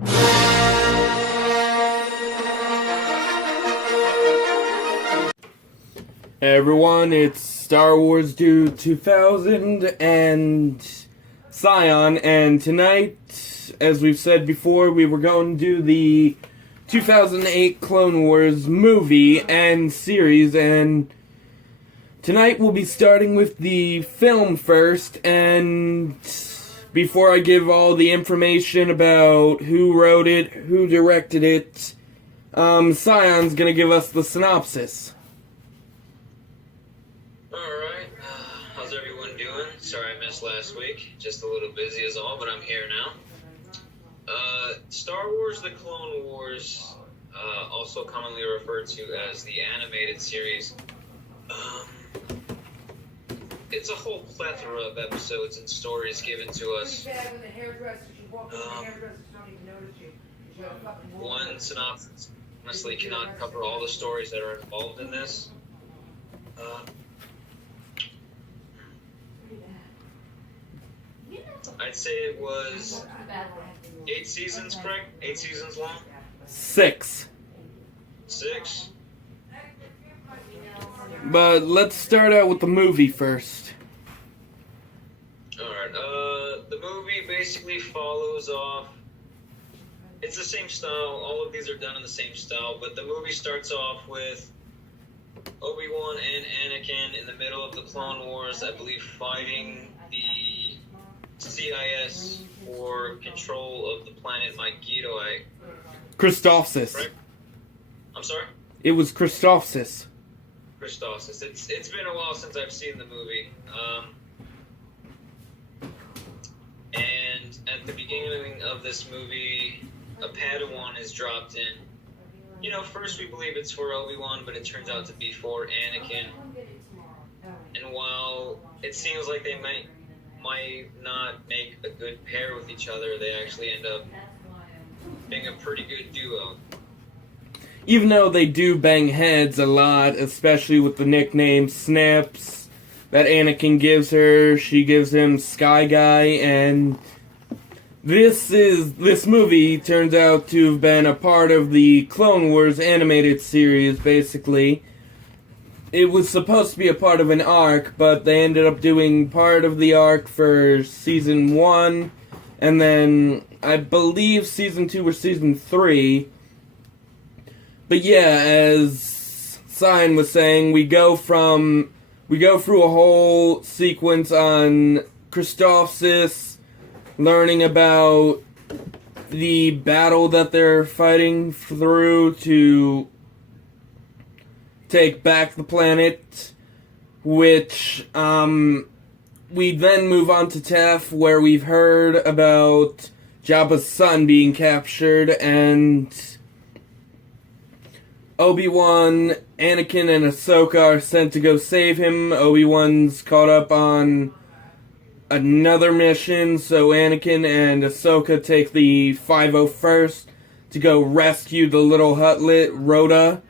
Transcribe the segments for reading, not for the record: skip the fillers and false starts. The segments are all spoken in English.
Hey everyone, it's Star Wars Dude 2000 and Scion, and tonight, as we've said before, we were going to do the 2008 Clone Wars movie and series, and tonight we'll be starting with the film first, and before I give all the information about who wrote it, who directed it, Scion's gonna give us the synopsis. Sorry I missed last week. Just a little busy is all, but I'm here now. Star Wars The Clone Wars, also commonly referred to as the animated series. It's a whole plethora of episodes and stories given to us. One synopsis honestly cannot cover all the stories that are involved in this. I'd say it was 8 seasons, correct? 8 seasons long? 6. 6? But let's start out with the movie first. Alright, the movie basically follows off. It's the same style. All of these are done in the same style, but the movie starts off with Obi-Wan and Anakin in the middle of the Clone Wars, I believe, fighting the CIS for control of the planet Mygeeto. Christophsis. Right? I'm sorry? It was Christophsis. Christophsis. It's been a while since I've seen the movie. And at the beginning of this movie, a Padawan is dropped in. You know, first we believe it's for Obi-Wan, but it turns out to be for Anakin. And while it seems like they might not make a good pair with each other, they actually end up being a pretty good duo. Even though they do bang heads a lot, especially with the nickname Snips that Anakin gives her, she gives him Sky Guy, and this movie turns out to have been a part of the Clone Wars animated series, basically. It was supposed to be a part of an arc, but they ended up doing part of the arc for Season 1, and then I believe Season 2 or Season 3. But yeah, as Cyan was saying, we go through a whole sequence on Christophsis, learning about the battle that they're fighting through to take back the planet, which we then move on to Tef, where we've heard about Jabba's son being captured, and Obi-Wan, Anakin, and Ahsoka are sent to go save him. Obi-Wan's caught up on another mission, so Anakin and Ahsoka take the 501st to go rescue the little Huttlet, Rhoda,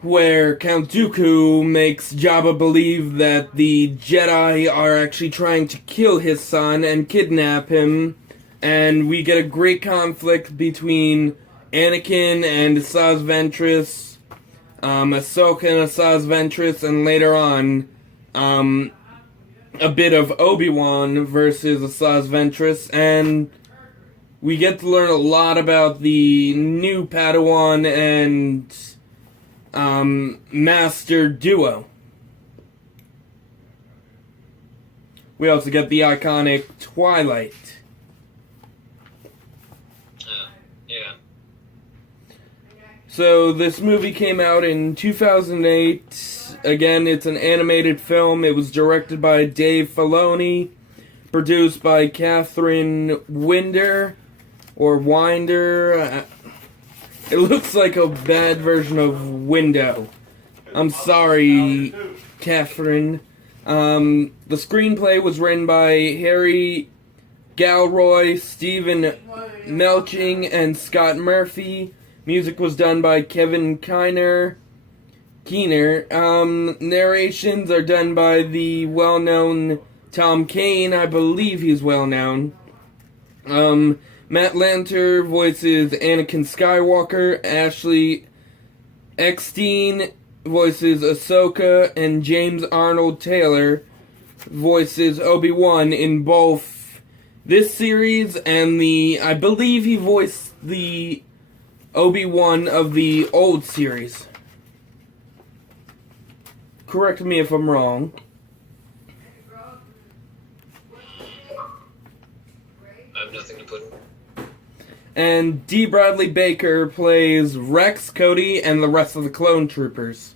where Count Dooku makes Jabba believe that the Jedi are actually trying to kill his son and kidnap him, and we get a great conflict between Anakin and Asajj Ventress, Ahsoka and Asajj Ventress, and later on, a bit of Obi-Wan versus Asajj Ventress, and we get to learn a lot about the new Padawan and Master duo. We also get the iconic Twilight. Yeah. So this movie came out in 2008. Again, it's an animated film. It was directed by Dave Filoni, produced by Catherine Winder, or Winder. It looks like a bad version of Window. I'm sorry, Catherine. The screenplay was written by Harry Galroy, Stephen Melching, and Scott Murphy. Music was done by Kevin Keener. Narrations are done by the well-known Tom Kane. I believe he's well-known. Matt Lanter voices Anakin Skywalker. Ashley Eckstein voices Ahsoka. And James Arnold Taylor voices Obi-Wan in both this series and I believe he voiced the Obi-Wan of the old series. Correct me if I'm wrong. I have nothing to put. And D. Bradley Baker plays Rex, Cody, and the rest of the clone troopers.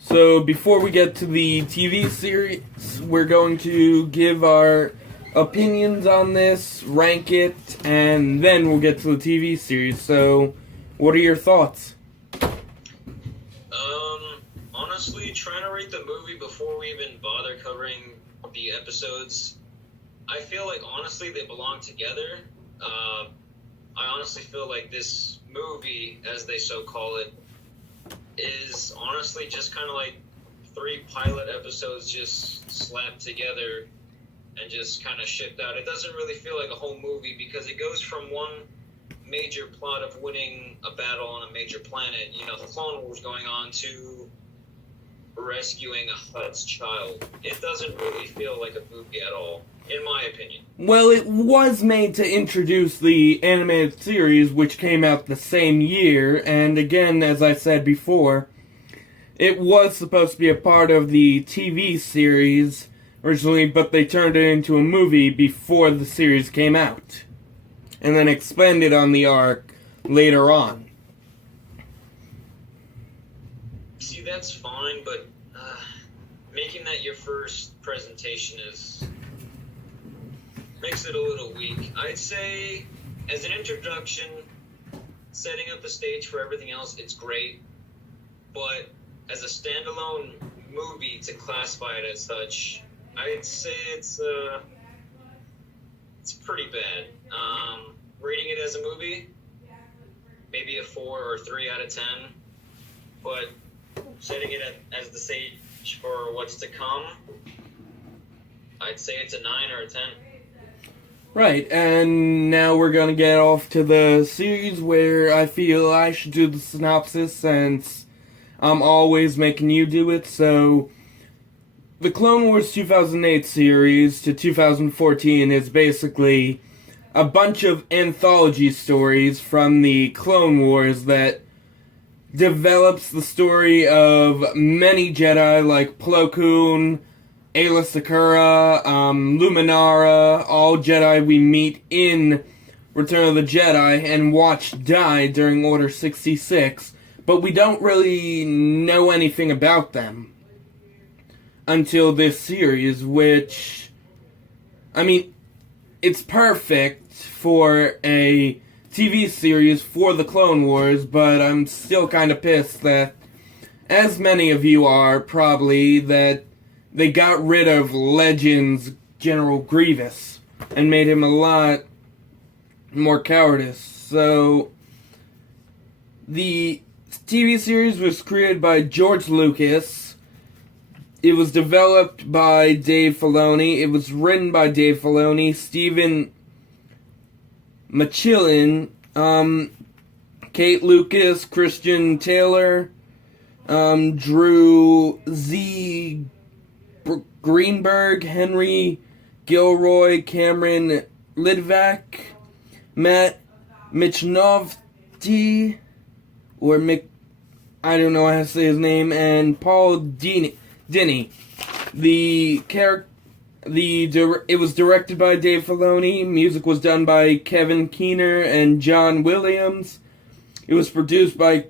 So before we get to the TV series, we're going to give our opinions on this, rank it, and then we'll get to the TV series. So, what are your thoughts? Honestly, trying to rate the movie before we even bother covering the episodes, I feel like, honestly, they belong together. I honestly feel like this movie, as they so call it, is honestly just kind of like 3 pilot episodes just slapped together and just kind of shipped out. It doesn't really feel like a whole movie because it goes from one major plot of winning a battle on a major planet, the Clone Wars going on, to rescuing a Hutt's child. It doesn't really feel like a movie at all, in my opinion. Well, it was made to introduce the animated series, which came out the same year, and again, as I said before, it was supposed to be a part of the TV series originally, but they turned it into a movie before the series came out, and then expanded on the arc later on. See, that's fine, but making that your first presentation makes it a little weak. I'd say, as an introduction, setting up the stage for everything else, it's great, but as a standalone movie, to classify it as such, I'd say it's pretty bad. Rating it as a movie, maybe a 4 or 3 out of 10, but setting it as the stage for what's to come, I'd say it's a 9 or a 10. Right, and now we're gonna get off to the series where I feel I should do the synopsis since I'm always making you do it. So, the Clone Wars 2008 series to 2014 is basically a bunch of anthology stories from the Clone Wars that develops the story of many Jedi like Plo Koon, Aayla Secura, Luminara, all Jedi we meet in Return of the Jedi and watch die during Order 66, but we don't really know anything about them until this series, which, I mean, it's perfect for a TV series for the Clone Wars, but I'm still kind of pissed that, as many of you are probably, that they got rid of Legends General Grievous and made him a lot more cowardice. So, the TV series was created by George Lucas. It was developed by Dave Filoni. It was written by Dave Filoni, Stephen Michelin, Kate Lucas, Christian Taylor, Drew Z. Greenberg, Henry Gilroy, Cameron Lidvack, Matt Michnovty, or I don't know how to say his name, and Paul Dini. It was directed by Dave Filoni. Music was done by Kevin Keener and John Williams. It was produced by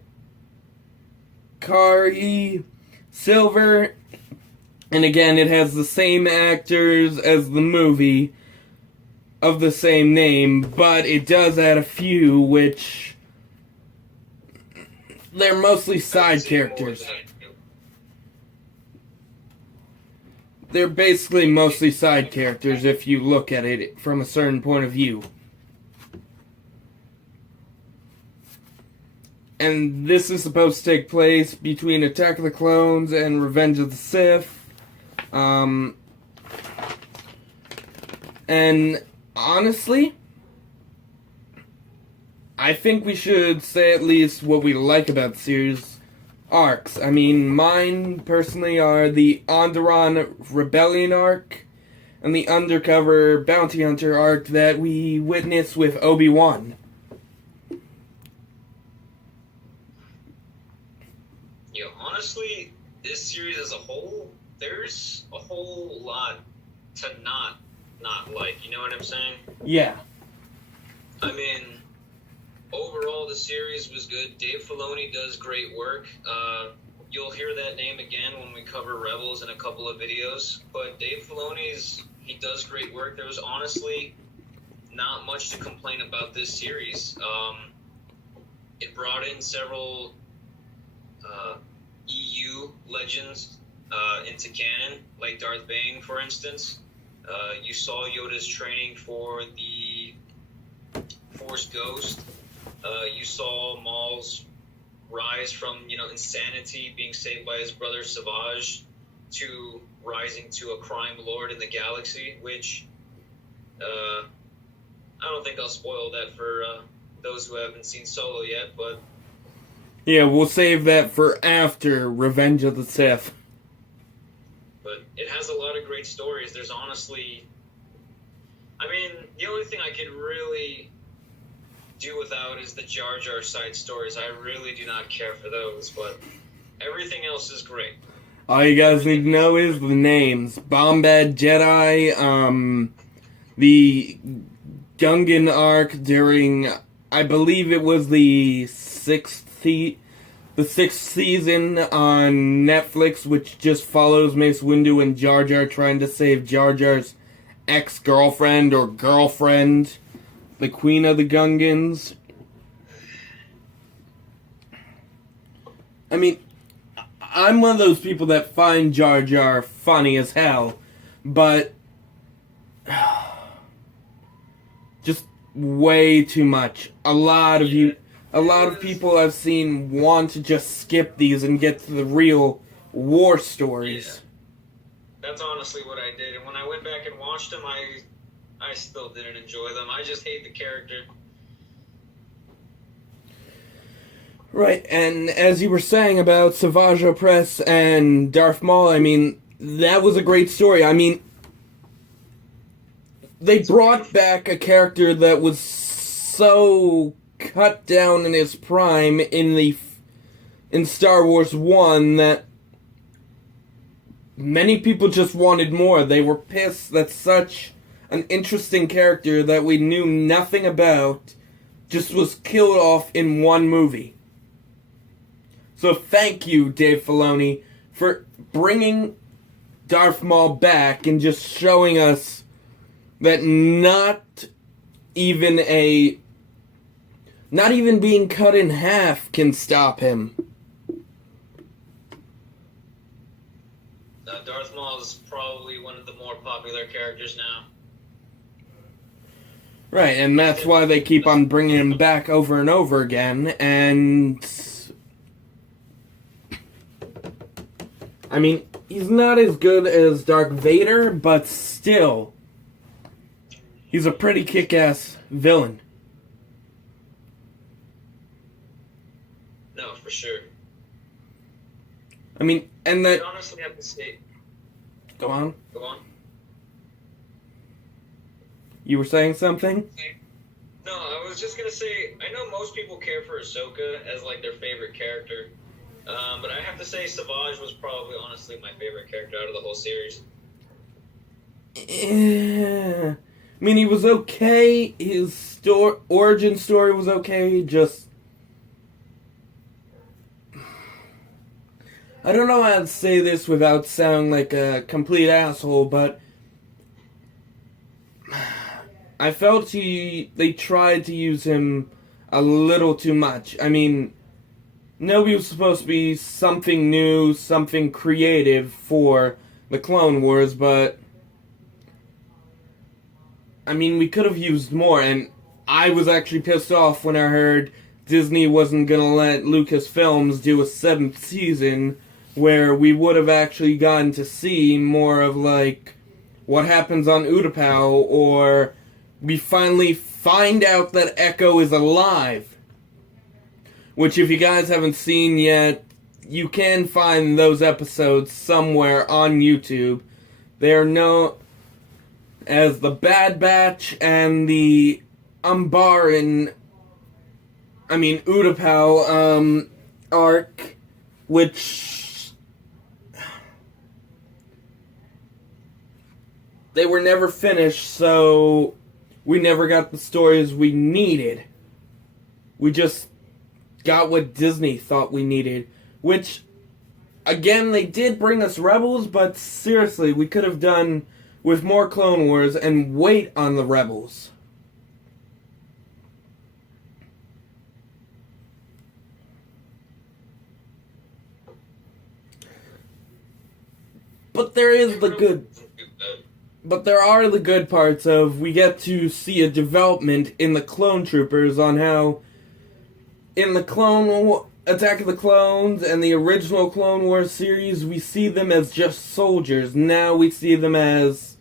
Kari Silver. And again, it has the same actors as the movie of the same name, but it does add a few, which they're mostly side characters. They're basically mostly side characters if you look at it from a certain point of view. And this is supposed to take place between Attack of the Clones and Revenge of the Sith. And honestly, I think we should say at least what we like about the series arcs. I mean, mine personally are the Onderon Rebellion arc and the Undercover Bounty Hunter arc that we witnessed with Obi-Wan. You know, honestly, this series as a whole, there's a whole lot to not like. You know what I'm saying? Yeah. I mean, overall, the series was good. Dave Filoni does great work. You'll hear that name again when we cover Rebels in a couple of videos. But Dave he does great work. There was honestly not much to complain about this series. It brought in several EU legends into canon, like Darth Bane, for instance. You saw Yoda's training for the Force Ghost. You saw Maul's rise from, insanity, being saved by his brother Savage, to rising to a crime lord in the galaxy, which I don't think I'll spoil that for those who haven't seen Solo yet, but... Yeah, we'll save that for after Revenge of the Sith. But it has a lot of great stories. There's honestly... I mean, the only thing I could really do without is the Jar Jar side stories. I really do not care for those, but everything else is great. All you guys need to know is the names. Bombad Jedi, the Gungan arc during, I believe it was the sixth season on Netflix, which just follows Mace Windu and Jar Jar trying to save Jar Jar's ex-girlfriend or girlfriend, the Queen of the Gungans. I mean, I'm one of those people that find Jar Jar funny as hell, but just way too much. A lot of people I've seen want to just skip these and get to the real war stories. Yeah. That's honestly what I did, and when I went back and watched them, I still didn't enjoy them. I just hate the character. Right, and as you were saying about Savage Opress and Darth Maul, I mean, that was a great story. I mean, they brought back a character that was so cut down in his prime in Star Wars 1 that many people just wanted more. They were pissed that such an interesting character that we knew nothing about just was killed off in one movie. So thank you, Dave Filoni, for bringing Darth Maul back and just showing us that not even being cut in half can stop him. Darth Maul is probably one of the more popular characters now. Right, and that's why they keep on bringing him back over and over again, and... I mean, he's not as good as Darth Vader, but still, he's a pretty kick-ass villain. No, for sure. I mean, and that... I honestly have to say... Go on. Go on. You were saying something? No, I was just gonna say, I know most people care for Ahsoka as, like, their favorite character. But I have to say Savage was probably, honestly, my favorite character out of the whole series. Yeah. I mean, he was okay. His origin story was okay. Just... I don't know how to say this without sounding like a complete asshole, but... I felt they tried to use him a little too much. I mean... Nobi was supposed to be something new, something creative for the Clone Wars, but... I mean, we could have used more, and I was actually pissed off when I heard Disney wasn't gonna let Lucasfilms do a 7th season, where we would have actually gotten to see more of, like, what happens on Utapau, or we finally find out that Echo is alive. Which, if you guys haven't seen yet, you can find those episodes somewhere on YouTube. They are known as the Bad Batch and the Utapau arc, which they were never finished, so we never got the stories we needed. We just got what Disney thought we needed, which, again, they did bring us Rebels, but seriously, we could have done with more Clone Wars and wait on the Rebels. But there is the good... But there are the good parts of we get to see a development in the Clone Troopers on how in the Attack of the Clones and the original Clone Wars series, we see them as just soldiers. Now we see them as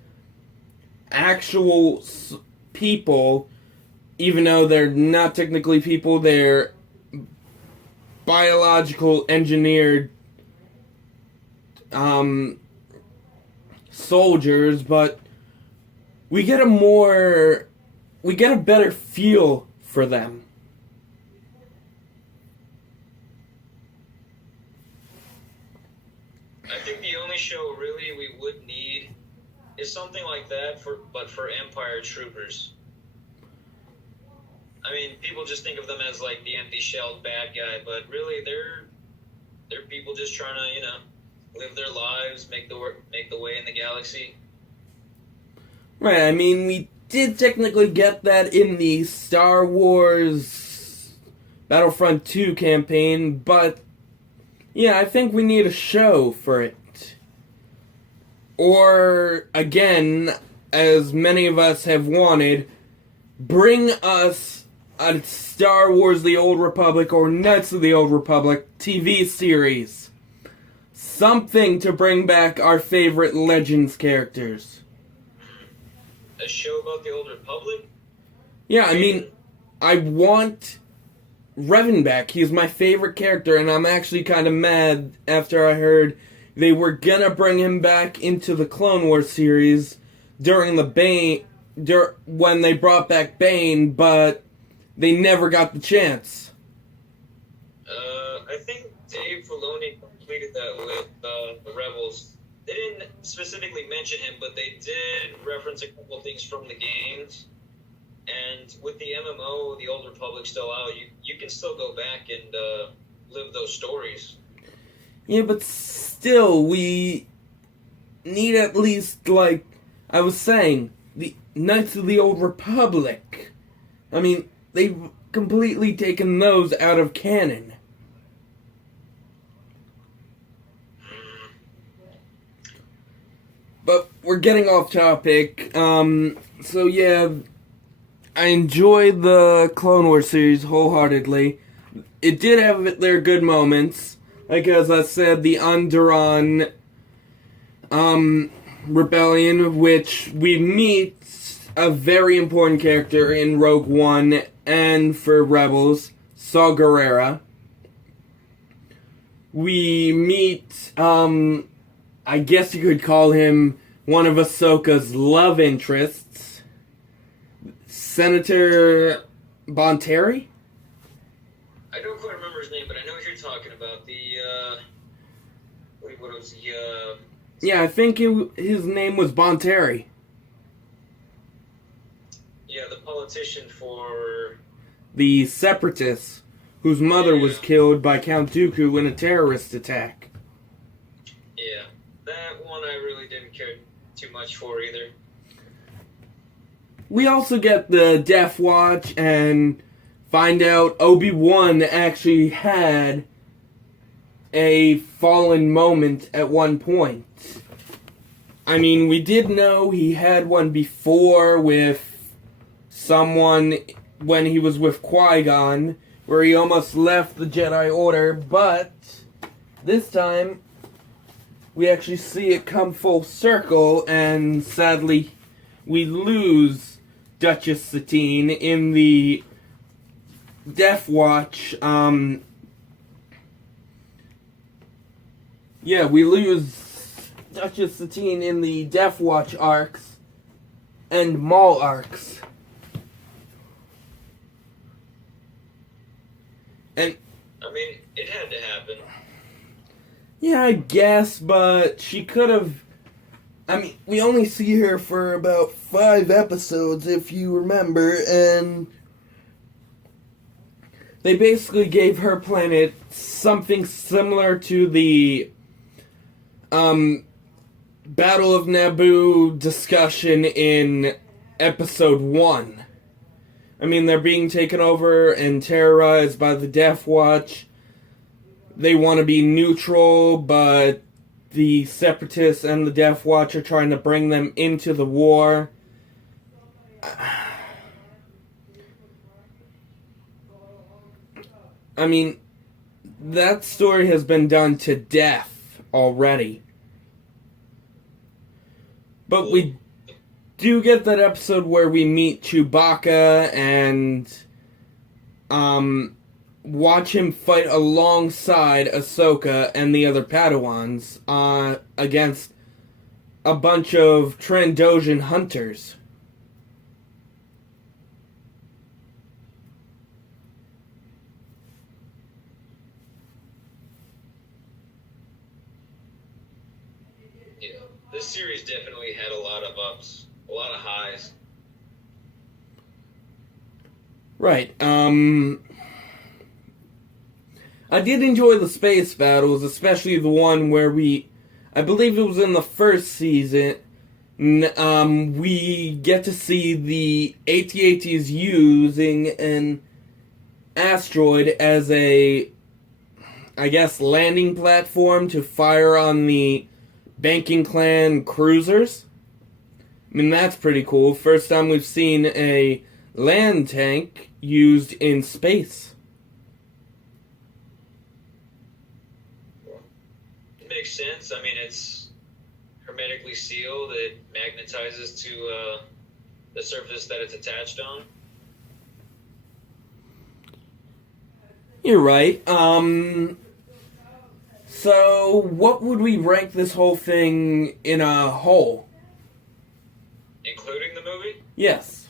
actual people, even though they're not technically people, they're biological engineered soldiers, but we get a better feel for them. I think the only show really we would need is something like that for Empire Troopers. I mean, people just think of them as like the empty-shelled bad guy, but really they're people just trying to, live their lives, make the way in the galaxy. Right, I mean, we did technically get that in the Star Wars Battlefront 2 campaign, but yeah, I think we need a show for it. Or, again, as many of us have wanted, bring us a Star Wars The Old Republic or Knights of the Old Republic TV series. Something to bring back our favorite Legends characters. A show about the Old Republic? Yeah, I mean, I want Revan back. He's my favorite character, and I'm actually kind of mad after I heard they were gonna bring him back into the Clone Wars series during the when they brought back Bane, but they never got the chance. I think Dave Filoni completed that with the Rebels. They didn't specifically mention him, but they did reference a couple things from the games. And with the MMO, the Old Republic still out, you can still go back and live those stories. Yeah, but still, we need at least, like I was saying, the Knights of the Old Republic. I mean, they've completely taken those out of canon. But we're getting off topic. So yeah, I enjoyed the Clone Wars series wholeheartedly. It did have their good moments. Like as I said, the Onderon rebellion, which we meet a very important character in Rogue One and for Rebels, Saw Gerrera. We meet, I guess you could call him one of Ahsoka's love interests, Senator Bonteri? I don't quite remember his name, but I know what you're talking about. What was he, Yeah, I think his name was Bonteri. Yeah, the politician for... The Separatists, whose mother was killed by Count Dooku in a terrorist attack. Yeah, that one I really didn't care too much for either. We also get the Death Watch and find out Obi-Wan actually had a fallen moment at one point. I mean, we did know he had one before with someone when he was with Qui-Gon, where he almost left the Jedi Order, but this time we actually see it come full circle, and sadly, we lose Duchess Satine in the Death Watch. We lose Duchess Satine in the Death Watch arcs and Maul arcs. And I mean, it had to happen. yeah, I guess, but she could have. I mean, we only see her for about 5 episodes, if you remember, and they basically gave her planet something similar to the Battle of Naboo discussion in episode 1. I mean, they're being taken over and terrorized by the Death Watch. They want to be neutral, but the Separatists and the Death Watch are trying to bring them into the war. I mean, that story has been done to death already. But we do get that episode where we meet Chewbacca and watch him fight alongside Ahsoka and the other Padawans against a bunch of Trandoshan hunters. Yeah, this series definitely had a lot of ups, a lot of highs. Right, I did enjoy the space battles, especially the one where I believe it was in the first season, we get to see the AT-ATs using an asteroid as a, I guess, landing platform to fire on the Banking Clan cruisers. I mean, that's pretty cool. First time we've seen a land tank used in space. Makes sense. I mean, it's hermetically sealed. It magnetizes to the surface that it's attached on. You're right. So what would we rank this whole thing in a whole? Including the movie? Yes.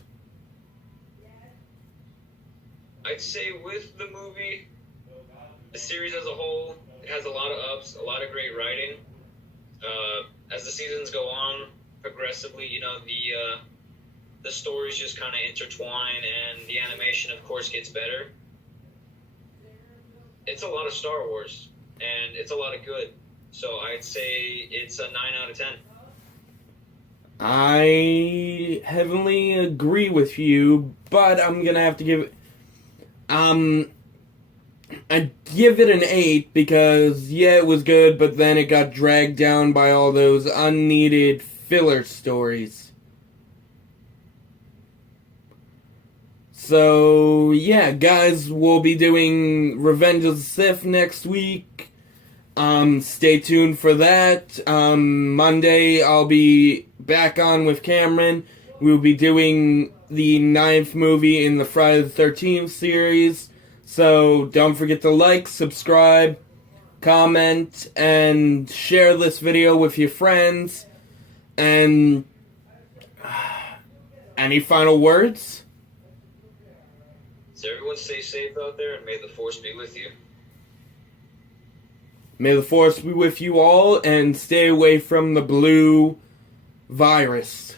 I'd say with the movie, the series as a whole, it has a lot of ups, a lot of great writing. As the seasons go on, progressively, you know, the stories just kind of intertwine, and the animation, of course, gets better. It's a lot of Star Wars, and it's a lot of good. So I'd say it's a 9 out of 10. I heavily agree with you, but I'm gonna have to give it... I'd give it an 8 because, yeah, it was good, but then it got dragged down by all those unneeded filler stories. So, yeah, guys, we'll be doing Revenge of the Sith next week. Stay tuned for that. Monday, I'll be back on with Cameron. We'll be doing the 9th movie in the Friday the 13th series. So don't forget to like, subscribe, comment, and share this video with your friends. And any final words? So everyone stay safe out there, and may the Force be with you. May the Force be with you all, and stay away from the blue virus.